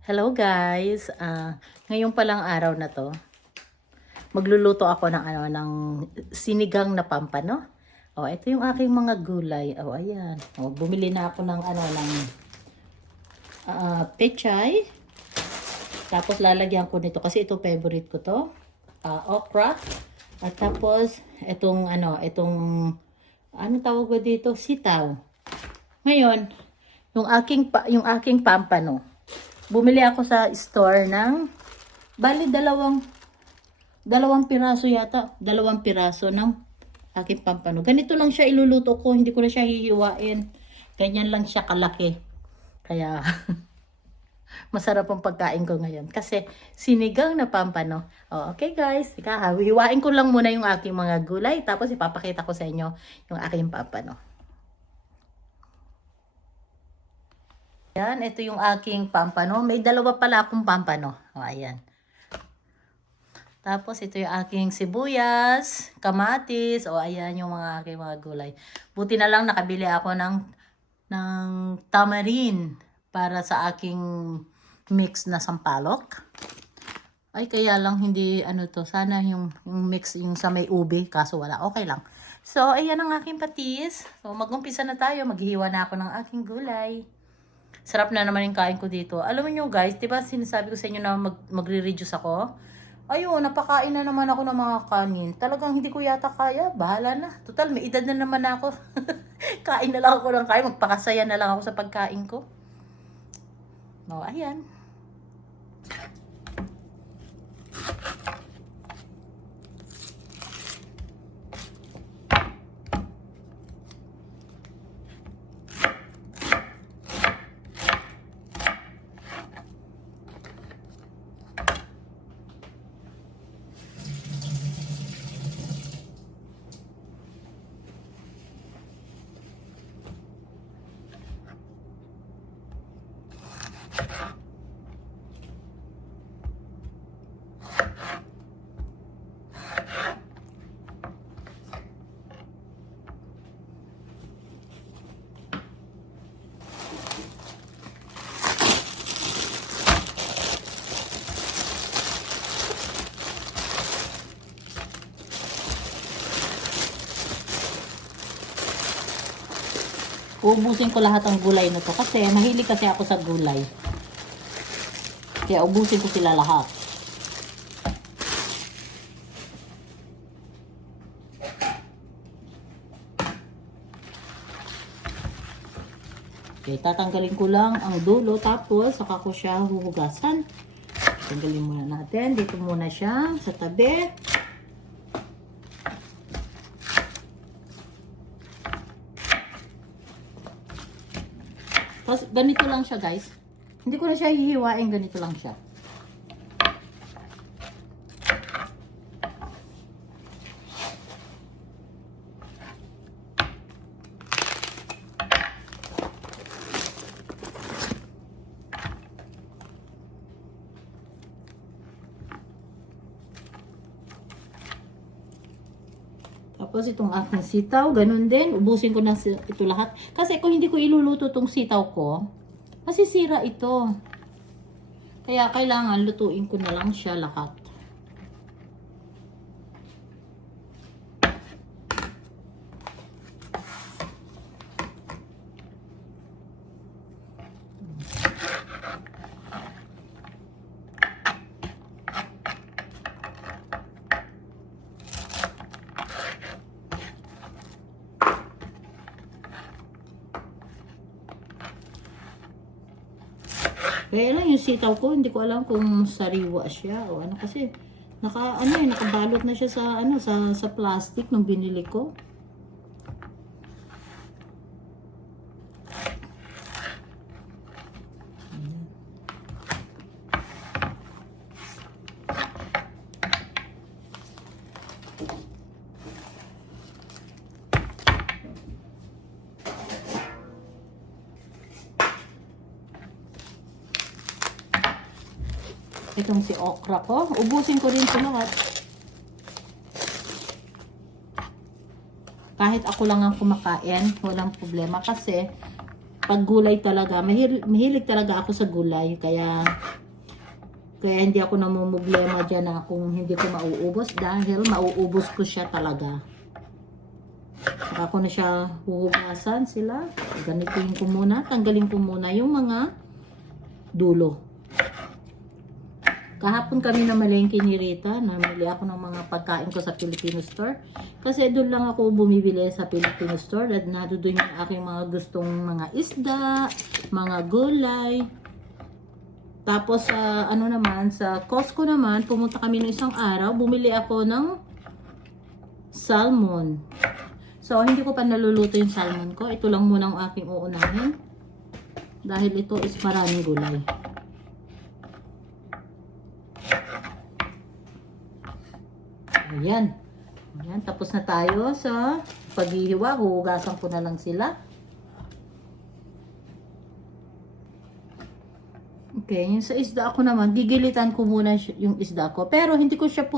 Hello guys, ngayon palang araw na to, magluluto ako ng ng sinigang na pampano. Oh, ito yung aking mga gulay. Oh, ayan. Oh, bumili na ako ng pechay. Tapos lalagyan ko nito kasi ito favorite ko to. Okra. At tapos ano tawag ko dito? Sitaw. Ngayon, yung aking pampano. Bumili ako sa store ng bali dalawang piraso yata, dalawang piraso ng aking pampano. Ganito lang siya iluluto ko, hindi ko na siya hihiwain. Ganyan lang siya kalaki. Kaya masarap ang pagkain ko ngayon kasi sinigang na pampano. Oh, okay guys, hiwain ko lang muna yung aking mga gulay tapos ipapakita ko sa inyo yung aking pampano. Yan, ito yung aking pampano. May dalawa pala akong pampano. O, ayan. Tapos, ito yung aking sibuyas, kamatis. O, ayan yung mga aking mga gulay. Buti na lang nakabili ako ng tamarin para sa aking mix na sampalok. Ay, kaya lang hindi, sana yung mix, yung sa may ube. Kaso wala, okay lang. So, ayan ang aking patis. So, mag-umpisa na tayo. Maghihiwa na ako ng aking gulay. Sarap na naman yung kain ko dito. Alam mo nyo guys, diba sinasabi ko sa inyo na magre-reduce ako? Ayun, napakain na naman ako ng mga kanin. Talagang hindi ko yata kaya. Bahala na. Total, may edad na naman ako. Kain na lang ako ng kain. Magpakasaya na lang ako sa pagkain ko. No, ayan. Ubusin ko lahat ng gulay na to kasi mahilig kasi ako sa gulay. Kaya ubusin ko sila lahat. Okay, tatanggalin ko lang ang dulo tapos saka ko siya huhugasan. Tanggalin muna natin. Dito muna siya sa tabi. Tapos, ganito lang siya guys. Hindi ko na siya hihiwain, ganito lang siya. Tapos itong aking sitaw, ganun din. Ubusin ko na ito lahat. Kasi kung hindi ko iluluto itong sitaw ko, masisira ito. Kaya kailangan lutuin ko na lang siya lahat. Kaya lang yung sitaw ko, hindi ko alam kung sariwa siya o ano kasi nakabalot na siya sa plastic nung binili ko. Itong si okra ko. Ubusin ko rin ito lahat. Kahit ako lang ang kumakain, walang problema. Kasi, pag gulay talaga, mahilig talaga ako sa gulay. Kaya, Kaya hindi ako namumblema dyan na kung hindi ko mauubos dahil mauubos ko siya talaga. Saka ko na siya huhugasan sila. Ganitin ko muna. Tanggalin ko muna yung mga dulo. Kahapon kami na malengke ni Rita. Namili ako ng mga pagkain ko sa Filipino store. Kasi doon lang ako bumibili sa Filipino store. At doon yung aking mga gustong mga isda, mga gulay. Tapos ano naman, sa Costco naman, pumunta kami ng isang araw. Bumili ako ng salmon. So, hindi ko pa naluluto yung salmon ko. Ito lang muna ang aking uunahin. Dahil ito is maraming gulay. Ayan. Ayan. Tapos na tayo sa paghihiwa. Huhugasan ko na lang sila. Okay. Yung sa isda ako naman, gigilitan ko muna yung isda ko. Pero hindi ko siya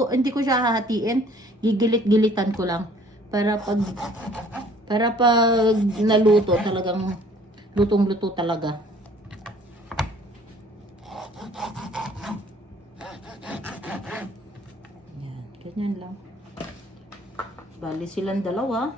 hahatiin. Gigilit-gilitan ko lang. Para pag naluto, talagang lutong-luto talaga. Ayan, ganyan lang. Bali silang dalawa.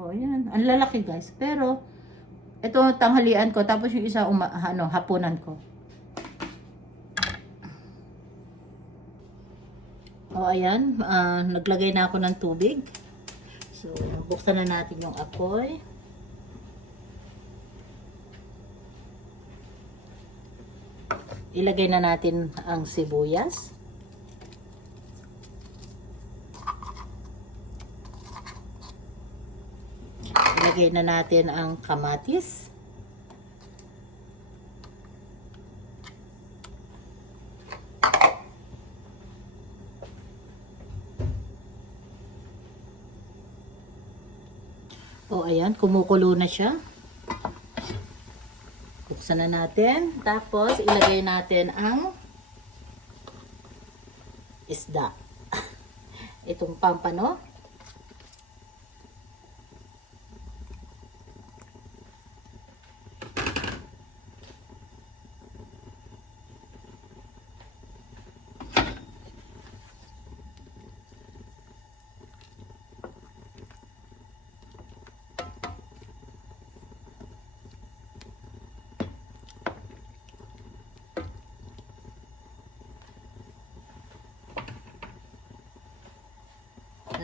Oh, yan. Ang lalaki, guys. Pero, ito tanghalian ko. Tapos yung isa, hapunan ko. Oh, ayan. Naglagay na ako ng tubig. So, buksan na natin yung apoy. Ilagay na natin ang sibuyas. Ilagay na natin ang kamatis. O, ayan, kumukulo na siya. Buksan na natin. Tapos, ilagay natin ang isda. Itong pampano.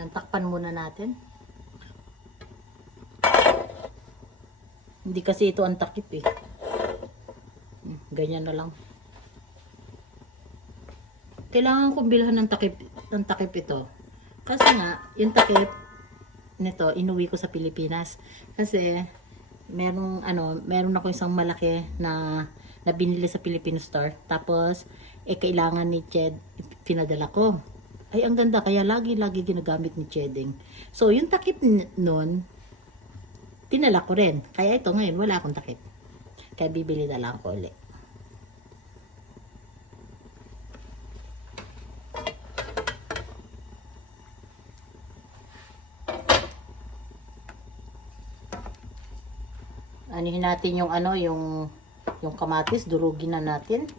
Takpan muna natin. Hindi kasi ito ang takip eh. Ganyan na lang. Kailangan kong bilhan ng takip ito. Kasi nga, yung takip nito, inuwi ko sa Pilipinas. Kasi, meron ako isang malaki na binili sa Filipino store. Tapos, kailangan ni Ched, pinadala ko. Ay, ang ganda. Kaya lagi ginagamit ni Cheding. So, yung takip nun, tinala ko rin. Kaya ito ngayon, wala akong takip. Kaya bibili na lang ko ulit. Anihin natin yung yung kamatis. Durugin na natin.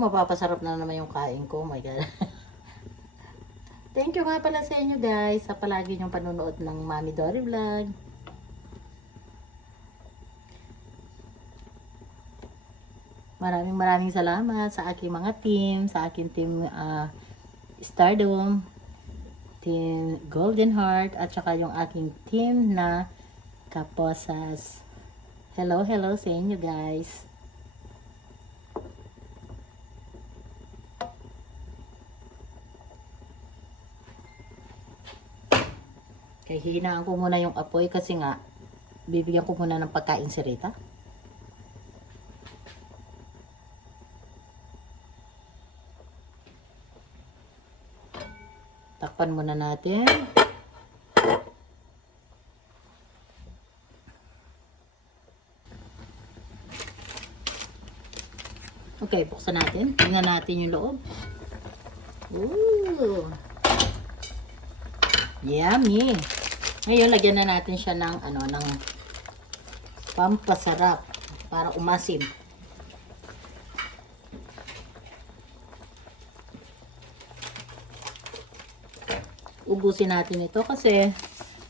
Mapapasarap na naman yung kain ko. Oh my God. Thank you nga pala sa inyo guys sa palagi niyong panonood ng Mami Dory Vlog. Maraming salamat sa aking mga team, sa aking team Stardom, team Golden Heart, at saka yung aking team na Kaposas. Hello sa inyo guys. Kaya hihinaan ko muna yung apoy kasi nga bibigyan ko muna ng pagkain si Rita. Takpan muna natin. Okay, buksan natin. Tingnan natin yung loob. Ooh. Yummy. Ngayon, lagyan na natin siya ng, ng pampasarap para umasim. Ubusin natin ito kasi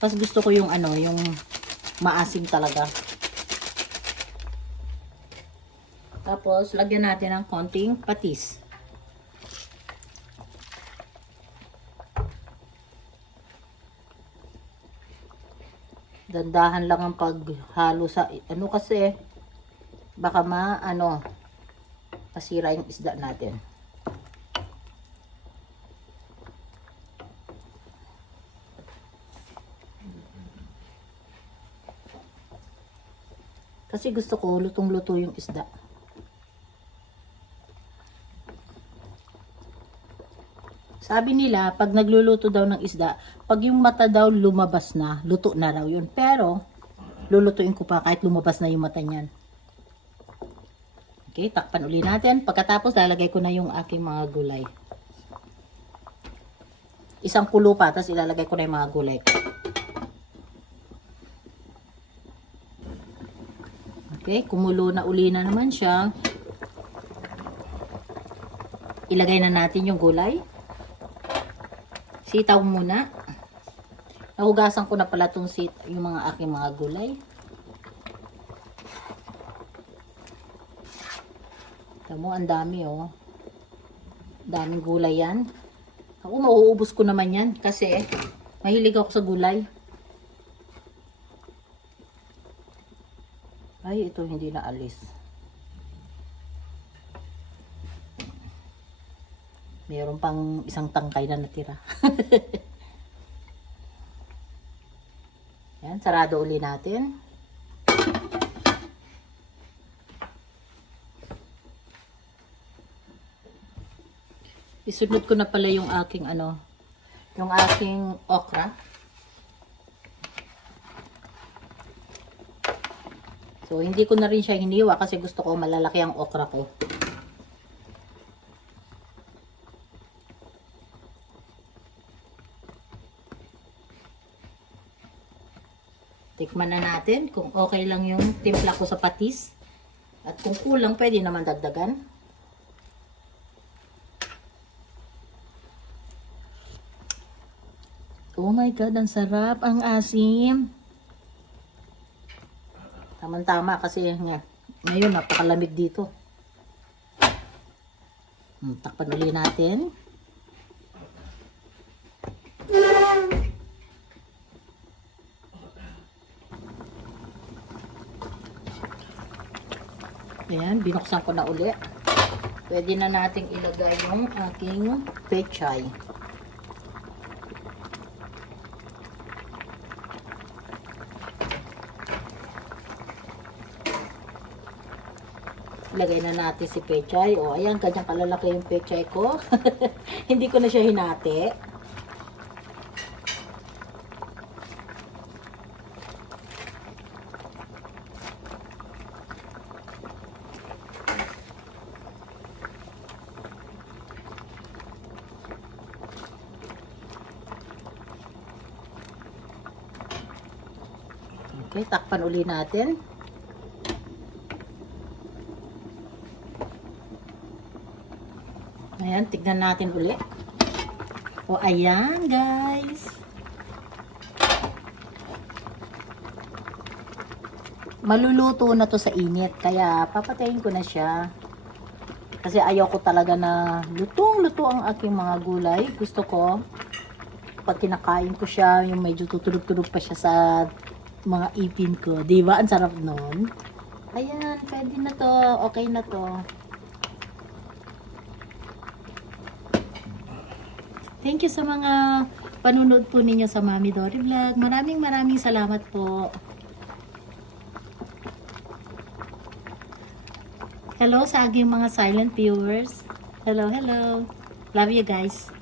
mas gusto ko yung yung maasim talaga. Tapos, lagyan natin ng konting patis. Dandahan lang ang paghalo sa kasi baka pasira yung isda natin. Kasi gusto ko lutong-luto yung isda. Sabi nila, pag nagluluto daw ng isda, pag yung mata daw lumabas na, luto na raw yun. Pero, lulutuin ko pa kahit lumabas na yung mata niyan. Okay, takpan uli natin. Pagkatapos, lalagay ko na yung aking mga gulay. Isang kulo pa, tapos ilalagay ko na yung mga gulay. Okay, kumulo na uli na naman siya. Ilagay na natin yung gulay. Sitaw muna. Nahugasan ko na pala yung mga aking mga gulay. Tamo, ang dami oh. Daming gulay yan. Ako mauubos ko naman yan kasi mahilig ako sa gulay. Ay, ito hindi na alis. Mayroon pang isang tangkay na natira. Yan, sarado uli natin. Isunod ko na pala yung aking yung aking okra. So, hindi ko na rin siya hiniwa kasi gusto ko malalaki ang okra ko. Tikman na natin kung okay lang yung timpla ko sa patis. At kung kulang, pwede naman dagdagan. Oh my God, ang sarap, ang asim. Tama-tama kasi ngayon napakalamig dito. Takpan ulit natin. Ayan, binuksan ko na uli. Pwede na nating ilagay yung aking pechay. Ilagay na natin si pechay. O, ayan, kanyang kalalaki yung pechay ko. Hindi ko na siya hinati. Okay, takpan uli natin. Ayan, tignan natin uli. O, ayan, guys. Maluluto na to sa init. Kaya, papatayin ko na siya. Kasi ayaw ko talaga na lutong-luto ang aking mga gulay. Gusto ko, pag kinakain ko siya, yung medyo tutulog-tulog pa siya sa mga ipin ko. Diba? Ang sarap nun. Ayan, pwede na to. Okay na to. Thank you sa mga panunood po ninyo sa Mami Dory Vlog. Maraming salamat po. Hello sa aking mga silent viewers. Hello, hello. Love you guys.